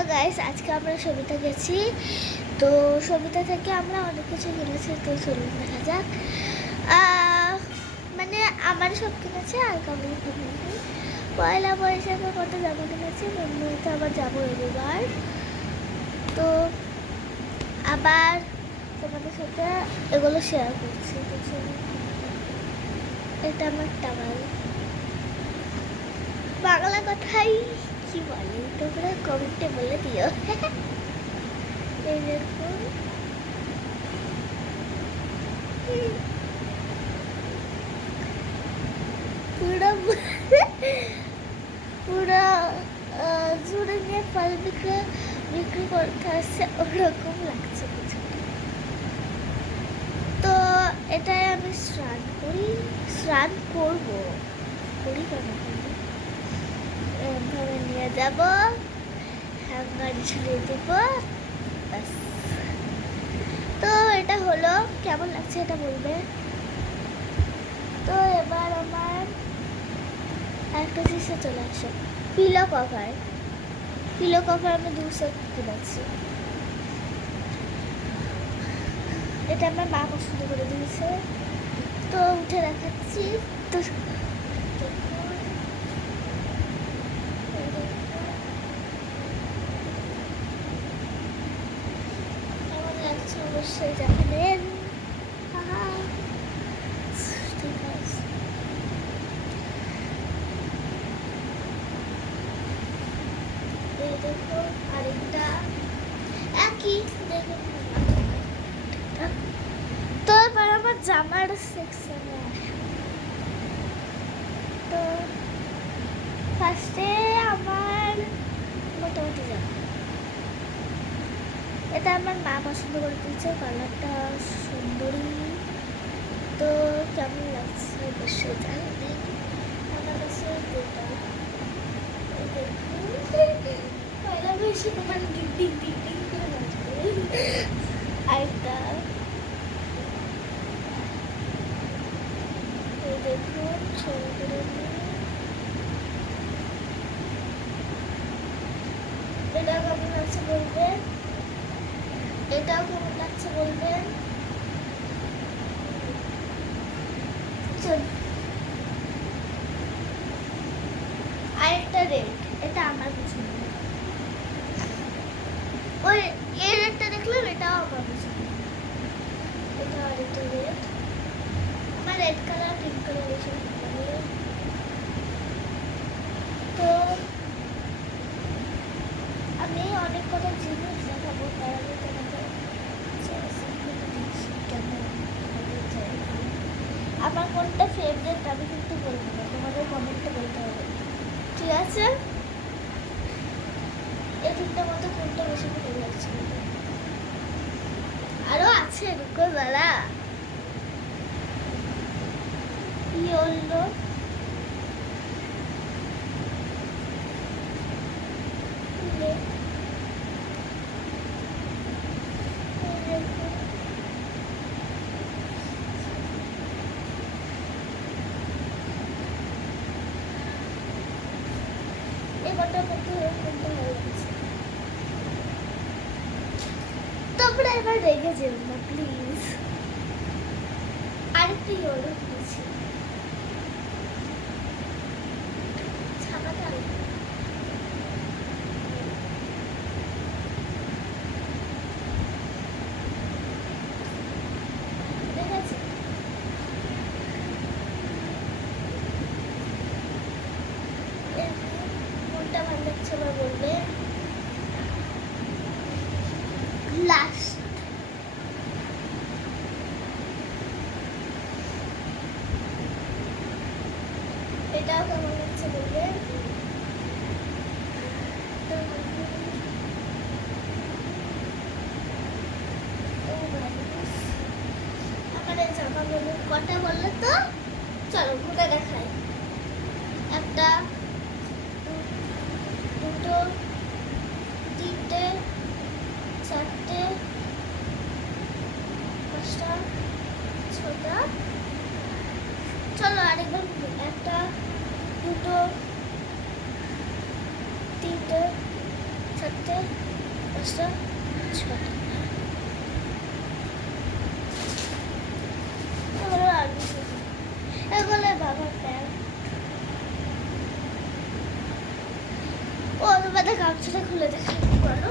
Hello guys, আজকে আমরা সবিতা গেছি। তো সবিতা থেকে আমরা অনেক কিছু কিনেছি, তো চলুন দেখা যাক। মানে আমার সব কিনেছে আর কাউকে কিনেছি। পয়লা বৈশাখে কত জামা কিনেছি, মন্দিরে আবার যাবো রবিবার। তো আবার তোমাদের সাথে এগুলো শেয়ার করছি। এটা আমার টাওয়াল। বাংলা কথাই কি বলে তোমরা কমেন্টে বলে দিও। এই দেখুন, পুরো পুরো জুড়ে নিয়ে ফল বিক্রি করতে আসছে, ওরকম লাগছে কিছু। তো এটাই আমি স্নান করবো, করি কেন এভাবে নিয়ে যাবো, হ্যাঙ্গারে ঝুলিয়ে দেবো, ব্যাস। তো এটা হলো, কেমন লাগছে এটা বলবে। তো এবার আমার একটা জিনিসে চলে আসে, পিলো কভার আমি 200 কিনেছি। এটা আমার মা পছন্দ করে দিয়েছে, তো উঠে দেখাচ্ছি। তো কেমন লাগছে অবশ্যই জানাবেন। ঠিক আছে, এই দেখুন আরেকটা একই দেখুন। তো এবার আমার জামার সেকশনে আসে। তো ফার্স্টে আমার মোটামুটি জামা, এটা আমার মা পছন্দ করে দিয়েছে, কালারটা সুন্দরী। তো কেমন লাগছে অবশ্যই জানাবেন। আমার কাছে পয়লা বৈশাখ আমার ডিং ডিং ডিং ডিং করে বাজবে। আরেকটা এই দেখুন, ছবি করে এটাও কেমন লাগছে বলবেন, এটাও কেমন লাগছে বলবেন। আরেকটা রেড, এটা আমার পছন্দ। ওই এই রেডটা দেখলাম, এটাও আমার পছন্দ। এটা আরেকটা রেড, আমার রেড কালার পিঙ্ক কালার বেশি ভালো লাগে। তো আমি অনেক কটা জিনিস দেখাবো, তার আগে তোমাদের আমার কোনটা ফেভারিট আমি কিন্তু বলবো না, তোমাদের কমেন্টে বলতে হবে, ঠিক আছে। এই তিনটার মধ্যে কোনটা বেশি ভালো লাগছে, আরো আছে রুকো দাদা। ইয়েলো, এবারটা মধ্যে কোনটা ভালো লাগছে। তোমরা এবার রেগে যেও না প্লিজ। আরেকটা ইয়েলো দিয়েছি, ছাপাটা ঠিক আছে। কোনটা ভালো লাগছে আবার বলবে। লাস্ট এটাও কেমন লাগছে বলবে। আমার এই জামাগুলো কটা বললে তো, চলো ঘুরে দেখাই। একটা, দুটো, তিনটে, চারটে, পাঁচটা, ছটা, চলো আরেকবার। একটা, দুটো, তিনটে, চারটে, চারটে, পাঁচটা, ছটা। এগুলো বাবার প্যান্ট। ও তোমাদের গামছাটা খুলে দেখাতে পারো।